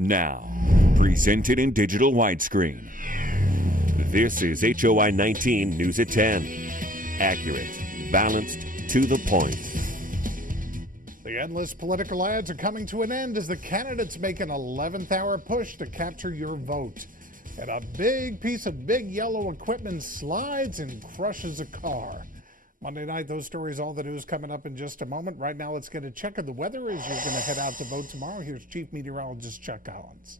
Now, presented in digital widescreen. This is HOI 19 News at 10. Accurate, balanced, to the point. The endless political ads are coming to an end as the candidates make an 11th hour push to capture your vote. And a big piece of big yellow equipment slides and crushes a car. Monday night, those stories, all the news coming up in just a moment. Right now, let's get a check of the weather as you're going to head out to vote tomorrow. Here's Chief Meteorologist Chuck Collins.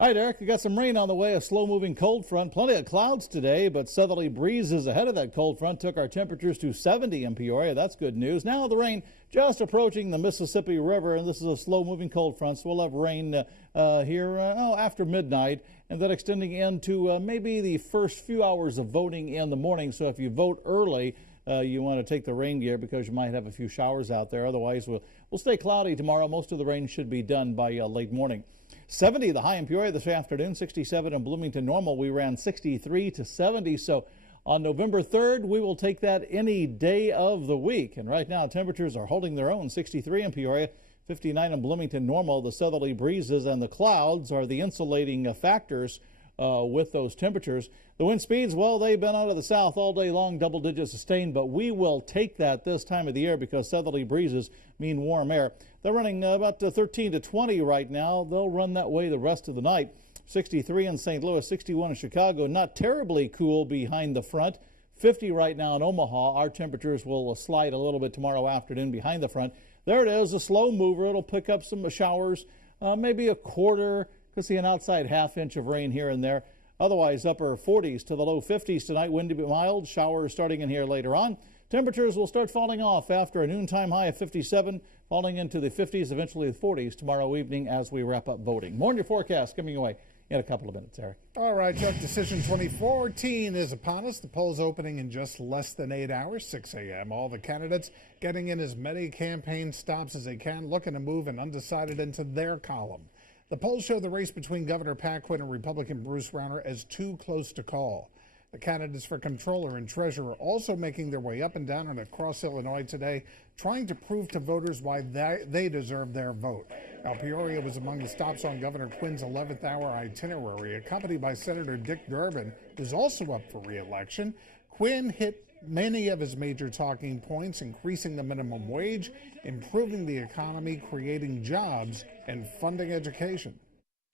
Hi, Derek. We got some rain on the way, a slow-moving cold front. Plenty of clouds today, but southerly breezes ahead of that cold front took our temperatures to 70 in Peoria. That's good news. Now the rain just approaching the Mississippi River, and this is a slow-moving cold front, so we'll have rain here after midnight, and then extending into maybe the first few hours of voting in the morning. So if you vote early, you want to take the rain gear because you might have a few showers out there. Otherwise, we'll stay cloudy tomorrow. Most of the rain should be done by late morning. 70 the high in Peoria this afternoon, 67 in Bloomington. Normal, we ran 63 to 70. So on November 3rd, we will take that any day of the week. And right now, temperatures are holding their own. 63 in Peoria, 59 in Bloomington. Normal, the southerly breezes and the clouds are the insulating factors with those temperatures. The wind speeds, well, they've been out of the south all day long, double digits sustained, but we will take that this time of the year because southerly breezes mean warm air. They're running about 13 to 20 right now. They'll run that way the rest of the night. 63 in St. Louis, 61 in Chicago. Not terribly cool behind the front. 50 right now in Omaha. Our temperatures will slide a little bit tomorrow afternoon behind the front. There it is, a slow mover. It'll pick up some showers, maybe a quarter. Could see an outside half-inch of rain here and there. Otherwise, upper 40s to the low 50s tonight. Windy but mild. Showers starting in here later on. Temperatures will start falling off after a noontime high of 57, falling into the 50s, eventually the 40s tomorrow evening as we wrap up voting. More on your forecast coming away in a couple of minutes, Eric. All right, Chuck, Decision 2014 is upon us. The polls opening in just less than 8 hours, 6 a.m. All the candidates getting in as many campaign stops as they can, looking to move an undecided into their column. The polls show the race between Governor Pat Quinn and Republican Bruce Rauner as too close to call. The candidates for controller and treasurer also making their way up and down and across Illinois today, trying to prove to voters why they deserve their vote. Now, Peoria was among the stops on Governor Quinn's 11th hour itinerary, accompanied by Senator Dick Durbin, who's also up for re-election. Quinn hit many of his major talking points, increasing the minimum wage, improving the economy, creating jobs, and funding education.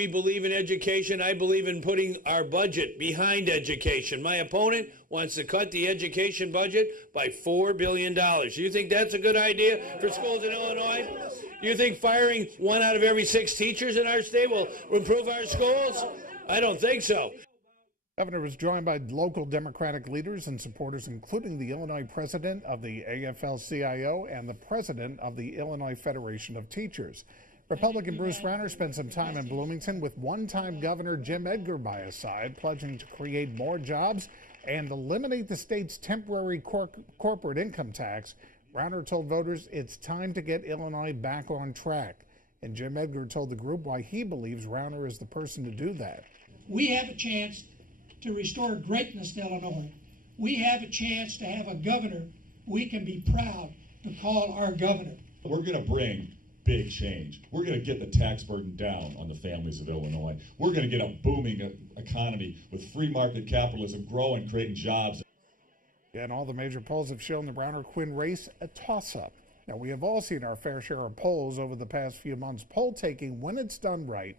We believe in education. I believe in putting our budget behind education. My opponent wants to cut the education budget by $4 billion. Do you think that's a good idea for schools in Illinois? Do you think firing 1 out of every 6 teachers in our state will improve our schools? I don't think so. The governor was joined by local Democratic leaders and supporters, including the Illinois president of the AFL-CIO and the president of the Illinois Federation of Teachers. Republican Bruce Rauner spent some time in Bloomington with one-time Governor Jim Edgar by his side, pledging to create more jobs and eliminate the state's temporary corporate income tax. Rauner told voters it's time to get Illinois back on track. And Jim Edgar told the group why he believes Rauner is the person to do that. We have a chance to restore greatness to Illinois. We have a chance to have a governor we can be proud to call our governor. We're going to bring big change. We're going to get the tax burden down on the families of Illinois. We're going to get a booming economy with free market capitalism growing, creating jobs. And all the major polls have shown the Rauner-Quinn race a toss-up. Now, we have all seen our fair share of polls over the past few months. Poll taking, when it's done right,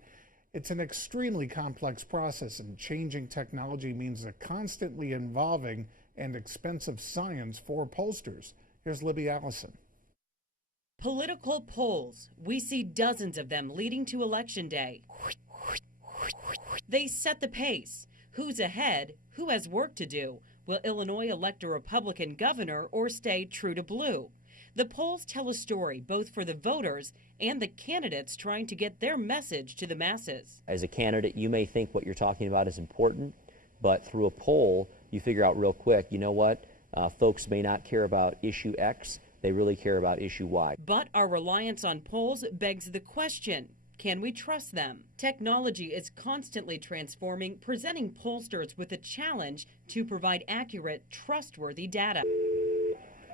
it's an extremely complex process, and changing technology means a constantly evolving and expensive science for pollsters. Here's Libby Allison. Political polls. We see dozens of them leading to Election Day. They set the pace. Who's ahead? Who has work to do? Will Illinois elect a Republican governor or stay true to blue? The polls tell a story both for the voters and the candidates trying to get their message to the masses. As a candidate, you may think what you're talking about is important, but through a poll, you figure out real quick, you know what, folks may not care about issue X, they really care about issue Y. But our reliance on polls begs the question, can we trust them? Technology is constantly transforming, presenting pollsters with a challenge to provide accurate, trustworthy data.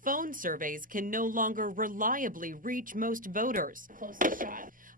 Phone surveys can no longer reliably reach most voters.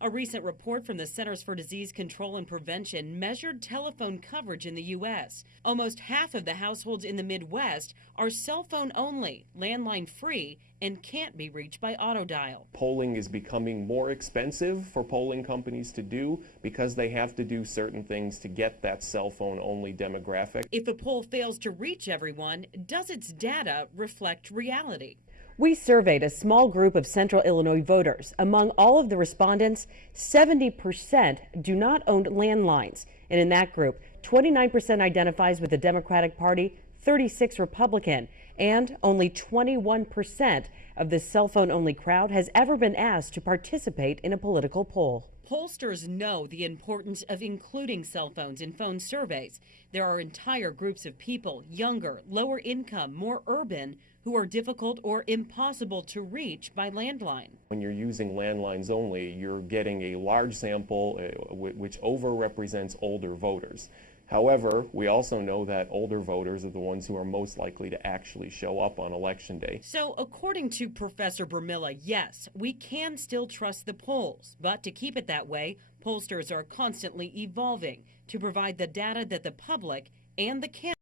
A recent report from the Centers for Disease Control and Prevention measured telephone coverage in the U.S. Almost half of the households in the Midwest are cell phone only, landline free, and can't be reached by autodial. Polling is becoming more expensive for polling companies to do because they have to do certain things to get that cell phone only demographic. If a poll fails to reach everyone, does its data reflect reality? We surveyed a small group of Central Illinois voters. Among all of the respondents, 70% do not own landlines. And in that group, 29% identifies with the Democratic Party, 36% Republican, and only 21% of the cell phone only crowd has ever been asked to participate in a political poll. Pollsters know the importance of including cell phones in phone surveys. There are entire groups of people, younger, lower income, more urban, who are difficult or impossible to reach by landline. When you're using landlines only, you're getting a large sample which overrepresents older voters. However, we also know that older voters are the ones who are most likely to actually show up on Election Day. So, according to Professor Bermilla, yes, we can still trust the polls. But to keep it that way, pollsters are constantly evolving to provide the data that the public and the candidates.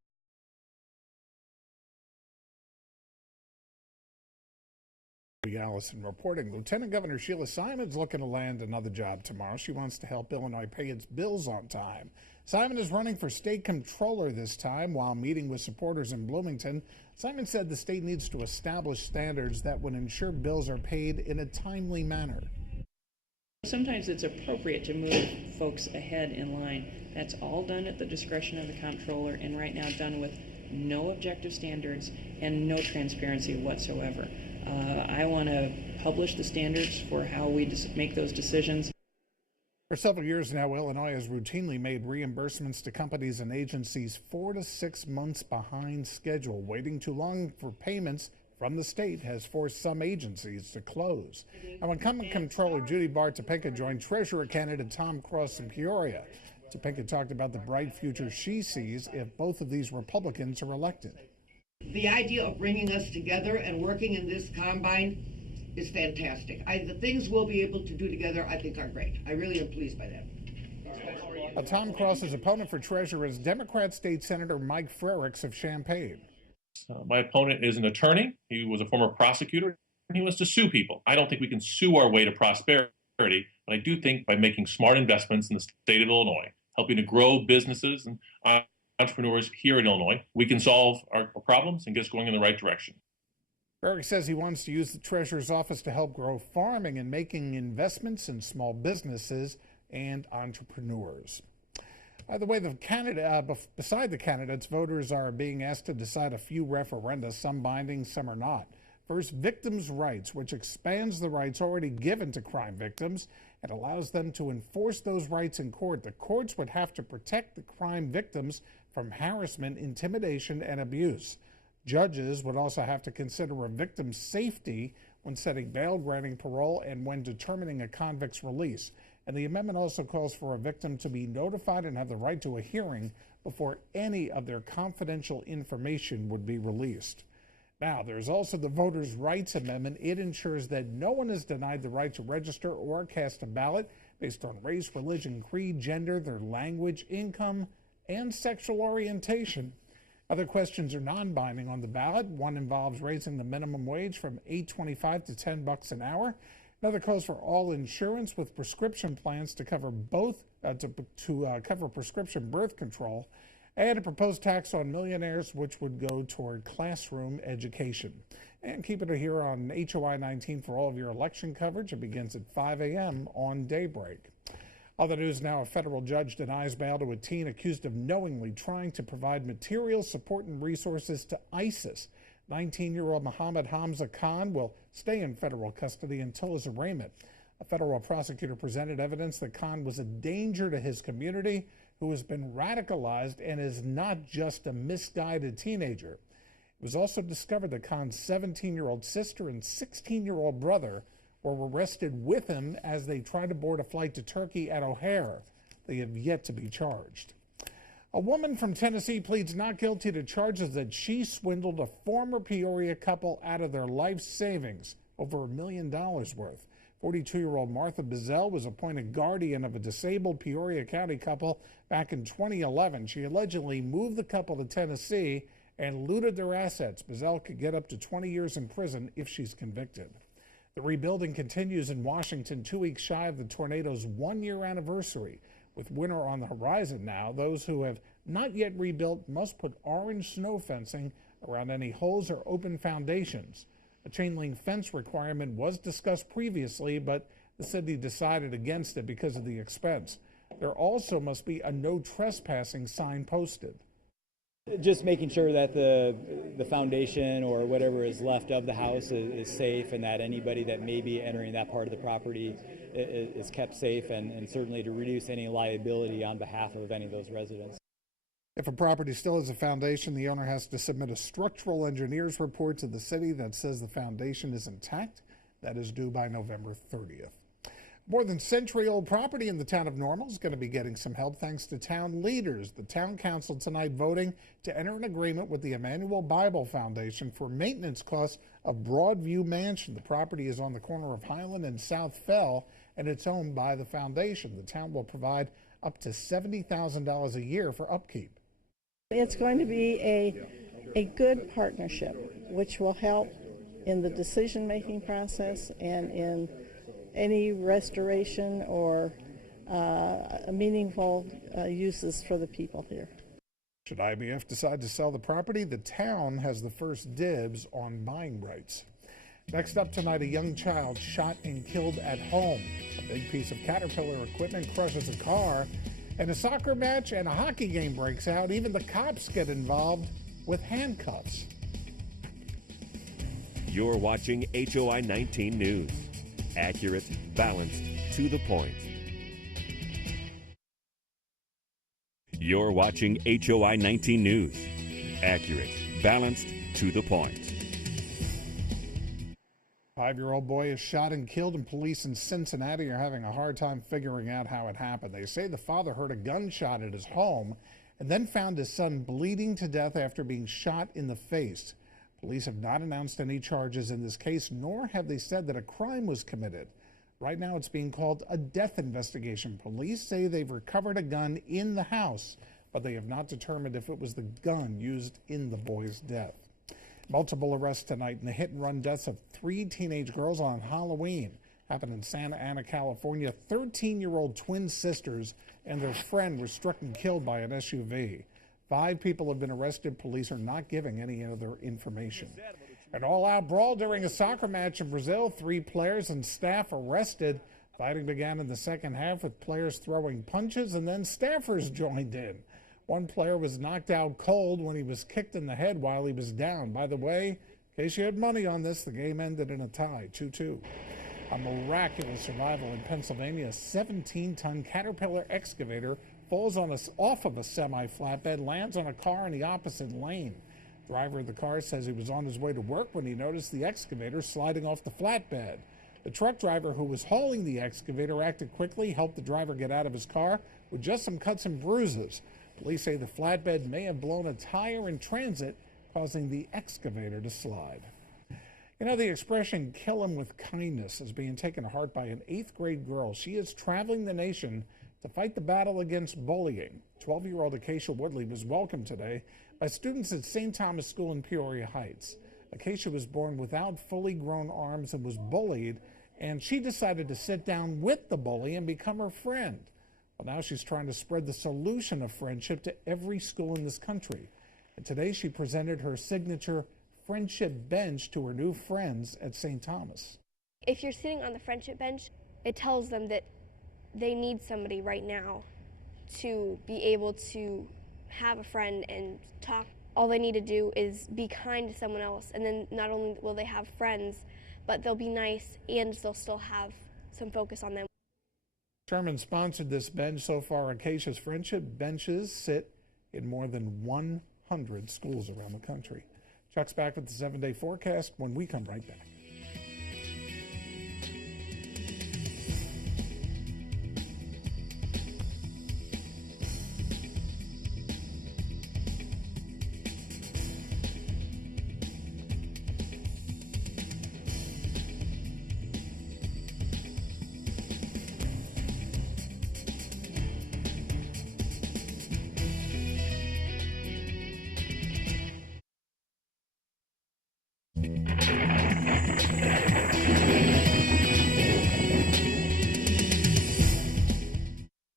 Allison reporting. Lieutenant Governor Sheila Simon's looking to land another job tomorrow. She wants to help Illinois pay its bills on time. Simon is running for state comptroller this time. While meeting with supporters in Bloomington, Simon said the state needs to establish standards that would ensure bills are paid in a timely manner. Sometimes it's appropriate to move folks ahead in line. That's all done at the discretion of the comptroller, and right now done with no objective standards and no transparency whatsoever. I want to publish the standards for how we make those decisions. For several years now, Illinois has routinely made reimbursements to companies and agencies 4 to 6 months behind schedule. Waiting too long for payments from the state has forced some agencies to close. Now, incumbent Comptroller Judy Barr Topeka joined Treasurer candidate Tom Cross in Peoria. Topeka talked about the bright future she sees if both of these Republicans are elected. The idea of bringing us together and working in this combine is fantastic. The things we'll be able to do together, I think, are great. I really am pleased by that. Tom Cross's opponent for treasurer is Democrat State Senator Mike Frericks of Champaign. My opponent is an attorney. He was a former prosecutor. He wants to sue people. I don't think we can sue our way to prosperity, but I do think by making smart investments in the state of Illinois, helping to grow businesses and entrepreneurs here in Illinois, we can solve our problems and get us going in the right direction. Frerick says he wants to use the Treasurer's office to help grow farming and making investments in small businesses and entrepreneurs. By the way, beside the candidates, voters are being asked to decide a few referenda, some binding, some are not. First, victims' rights, which expands the rights already given to crime victims and allows them to enforce those rights in court. The courts would have to protect the crime victims from harassment, intimidation, and abuse. Judges would also have to consider a victim's safety when setting bail, granting parole, and when determining a convict's release. And the amendment also calls for a victim to be notified and have the right to a hearing before any of their confidential information would be released. Now, there's also the Voters' Rights Amendment. It ensures that no one is denied the right to register or cast a ballot based on race, religion, creed, gender, their language, income, and sexual orientation. Other questions are non-binding on the ballot. One involves raising the minimum wage from $8.25 to $10 an hour. Another calls for all insurance with prescription plans to cover cover prescription birth control, and a proposed tax on millionaires, which would go toward classroom education. And keep it here on HOI 19 for all of your election coverage. It begins at 5 a.m. on Daybreak. Other news now, a federal judge denies bail to a teen accused of knowingly trying to provide material support and resources to ISIS. 19-year-old Mohammed Hamza Khan will stay in federal custody until his arraignment. A federal prosecutor presented evidence that Khan was a danger to his community, who has been radicalized and is not just a misguided teenager. It was also discovered that Khan's 17-year-old sister and 16-year-old brother were arrested with him as they tried to board a flight to Turkey at O'Hare. They have yet to be charged. A woman from Tennessee pleads not guilty to charges that she swindled a former Peoria couple out of their life savings, over $1 million worth. 42-year-old Martha Bizel was appointed guardian of a disabled Peoria County couple back in 2011. She allegedly moved the couple to Tennessee and looted their assets. Bizel could get up to 20 years in prison if she's convicted. The rebuilding continues in Washington 2 weeks shy of the tornado's one-year anniversary. With winter on the horizon now, those who have not yet rebuilt must put orange snow fencing around any holes or open foundations. A chain link fence requirement was discussed previously, but the city decided against it because of the expense. There also must be a no trespassing sign posted. Just making sure that the foundation or whatever is left of the house is safe, and that anybody that may be entering that part of the property is kept safe, and certainly to reduce any liability on behalf of any of those residents. If a property still has a foundation, the owner has to submit a structural engineer's report to the city that says the foundation is intact. That is due by November 30th. More than century-old property in the town of Normal is going to be getting some help thanks to town leaders. The town council tonight voting to enter an agreement with the Emmanuel Bible Foundation for maintenance costs of Broadview Mansion. The property is on the corner of Highland and South Fell, and it's owned by the foundation. The town will provide up to $70,000 a year for upkeep. It's going to be a good partnership, which will help in the decision-making process and in any restoration or meaningful uses for the people here. Should IBF decide to sell the property, the town has the first dibs on buying rights. Next up tonight, a young child shot and killed at home. A big piece of Caterpillar equipment crushes a car, and a soccer match and a hockey game breaks out. Even the cops get involved with handcuffs. You're watching HOI 19 News. Accurate, balanced, to the point. You're watching HOI 19 News. Accurate, balanced, to the point. 5-year-old boy is shot and killed, and police in Cincinnati are having a hard time figuring out how it happened. They say the father heard a gunshot at his home and then found his son bleeding to death after being shot in the face. Police have not announced any charges in this case, nor have they said that a crime was committed. Right now it's being called a death investigation. Police say they've recovered a gun in the house, but they have not determined if it was the gun used in the boy's death. Multiple arrests tonight in the hit-and-run deaths of 3 teenage girls on Halloween. Happened in Santa Ana, California. 13-year-old twin sisters and their friend were struck and killed by an SUV. 5 people have been arrested. Police are not giving any other information. An all-out brawl during a soccer match in Brazil. 3 players and staff arrested. Fighting began in the second half with players throwing punches, and then staffers joined in. One player was knocked out cold when he was kicked in the head while he was down. By the way, in case you had money on this, the game ended in a tie, 2-2. A miraculous survival in Pennsylvania. A 17-ton Caterpillar excavator falls off of a semi-flatbed, lands on a car in the opposite lane. Driver of the car says he was on his way to work when he noticed the excavator sliding off the flatbed. The truck driver who was hauling the excavator acted quickly, helped the driver get out of his car with just some cuts and bruises. Police say the flatbed may have blown a tire in transit, causing the excavator to slide. You know, the expression "kill him with kindness" is being taken to heart by an 8th grade girl. She is traveling the nation to fight the battle against bullying. 12-year-old Acacia Woodley was welcomed today by students at St. Thomas School in Peoria Heights. Acacia was born without fully grown arms and was bullied, and she decided to sit down with the bully and become her friend. Well, now she's trying to spread the solution of friendship to every school in this country. And today she presented her signature friendship bench to her new friends at St. Thomas. If you're sitting on the friendship bench, it tells them that they need somebody right now to be able to have a friend and talk. All they need to do is be kind to someone else, and then not only will they have friends, but they'll be nice and they'll still have some focus on them. Sherman sponsored this bench. So far, Acacia's friendship benches sit in more than 100 schools around the country. Chuck's back with the 7-day forecast when we come right back.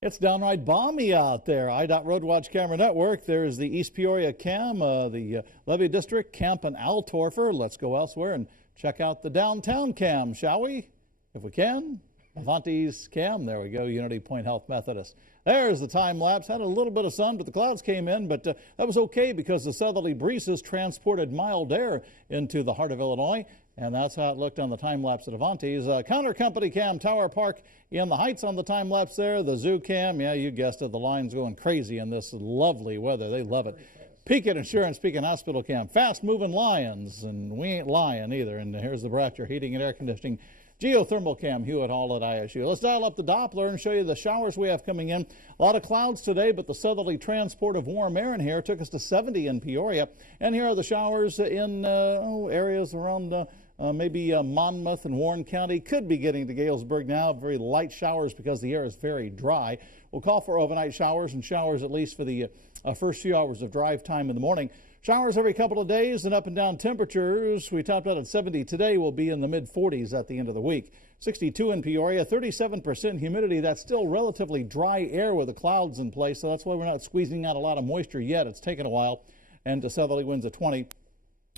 It's downright balmy out there. IDOT Road Watch Camera Network. There's the East Peoria Cam, the Levy District, Camp and Altorfer. Let's go elsewhere and check out the downtown cam, shall we? If we can. Avanti's cam. There we go. Unity Point Health Methodist. There's the time lapse. Had a little bit of sun, but the clouds came in. But that was okay because the southerly breezes transported mild air into the heart of Illinois. And that's how it looked on the time lapse at Avanti's. Counter Company cam, Tower Park in the Heights on the time lapse there. The Zoo cam, yeah, you guessed it. The line's going crazy in this lovely weather. They love it. Pekin Insurance, Pekin Hospital cam, fast moving Lions, and we ain't lying either. And here's the Bratcher Heating and Air Conditioning geothermal cam, Hewitt Hall at ISU. Let's dial up the Doppler and show you the showers we have coming in. A lot of clouds today, but the southerly transport of warm air in here took us to 70 in Peoria. And here are the showers in areas around maybe Monmouth and Warren County. Could be getting to Galesburg now. Very light showers because the air is very dry. We'll call for overnight showers and showers at least for the first few hours of drive time in the morning. Showers every couple of days and up and down temperatures. We topped out at 70 today. We'll be in the mid-40s at the end of the week. 62 in Peoria, 37% humidity. That's still relatively dry air with the clouds in place, so that's why we're not squeezing out a lot of moisture yet. It's taken a while. And southerly winds at 20.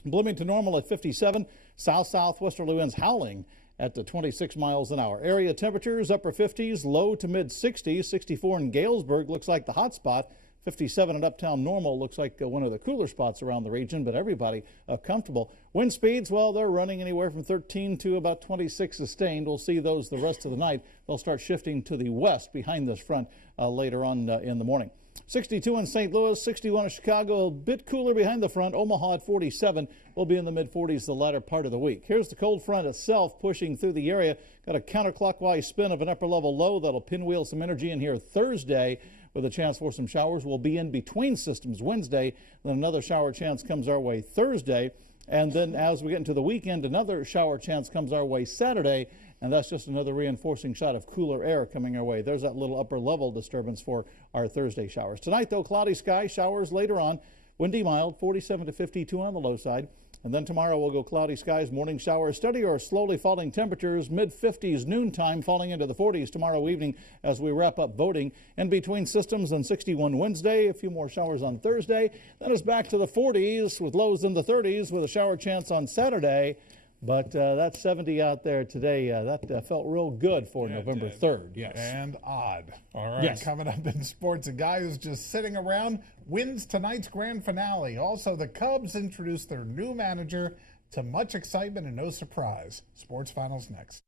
Bloomington normal at 57. South-southwesterly winds howling at the 26 miles an hour. Area temperatures upper 50s, low to mid 60s. 64 in Galesburg looks like the hot spot. 57 at Uptown normal looks like one of the cooler spots around the region, but everybody comfortable. Wind speeds, well, they're running anywhere from 13 to about 26 sustained. We'll see those the rest of the night. They'll start shifting to the west behind this front later on in the morning. 62 in St. Louis, 61 in Chicago, a bit cooler behind the front. Omaha at 47. We'll be in the mid-40s the latter part of the week. Here's the cold front itself pushing through the area. Got a counterclockwise spin of an upper-level low that'll pinwheel some energy in here Thursday with a chance for some showers. We'll be in between systems Wednesday. Then another shower chance comes our way Thursday. And then as we get into the weekend, another shower chance comes our way Saturday. And that's just another reinforcing shot of cooler air coming our way. There's that little upper level disturbance for our Thursday showers. Tonight, though, cloudy sky, showers later on. Windy mild, 47 to 52 on the low side. And then tomorrow we'll go cloudy skies, morning showers, steady or slowly falling temperatures, mid-50s noontime, falling into the 40s tomorrow evening as we wrap up voting. In between systems on 61 Wednesday, a few more showers on Thursday. Then it's back to the 40s with lows in the 30s with a shower chance on Saturday. But that's 70 out there today. That felt real good for November 3rd. Yes. And odd. All right. Yes. Coming up in sports, a guy who's just sitting around wins tonight's grand finale. Also, the Cubs introduced their new manager to much excitement and no surprise. Sports Finals next.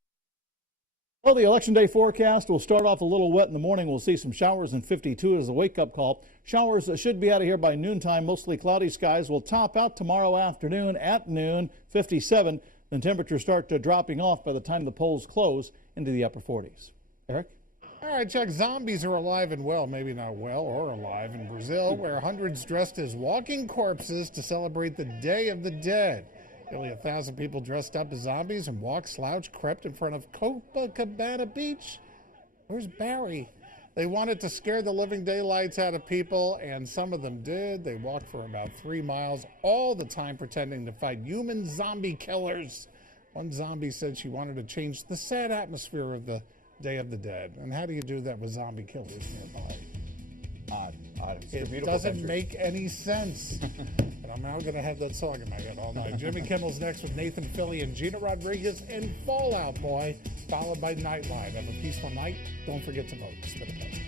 Well, the Election Day forecast will start off a little wet in the morning. We'll see some showers in 52 as a wake-up call. Showers should be out of here by noontime. Mostly cloudy skies will top out tomorrow afternoon at noon, 57. Then temperatures start dropping off by the time the polls close into the upper 40s. Eric? All right, Chuck. Zombies are alive and well, maybe not well or alive, in Brazil, where hundreds dressed as walking corpses to celebrate the Day of the Dead. Nearly 1,000 people dressed up as zombies and walked, slouched, crept in front of Copacabana Beach. Where's Barry? They wanted to scare the living daylights out of people, and some of them did. They walked for about 3 miles, all the time pretending to fight human zombie killers. One zombie said she wanted to change the sad atmosphere of the Day of the Dead. And how do you do that with zombie killers nearby? Odd. It doesn't make any sense. And I'm now going to have that song in my head all night. Jimmy Kimmel's next with Nathan Philly and Gina Rodriguez and Fall Out Boy, followed by Nightline. Have a peaceful night. Don't forget to vote. Spit a buzz.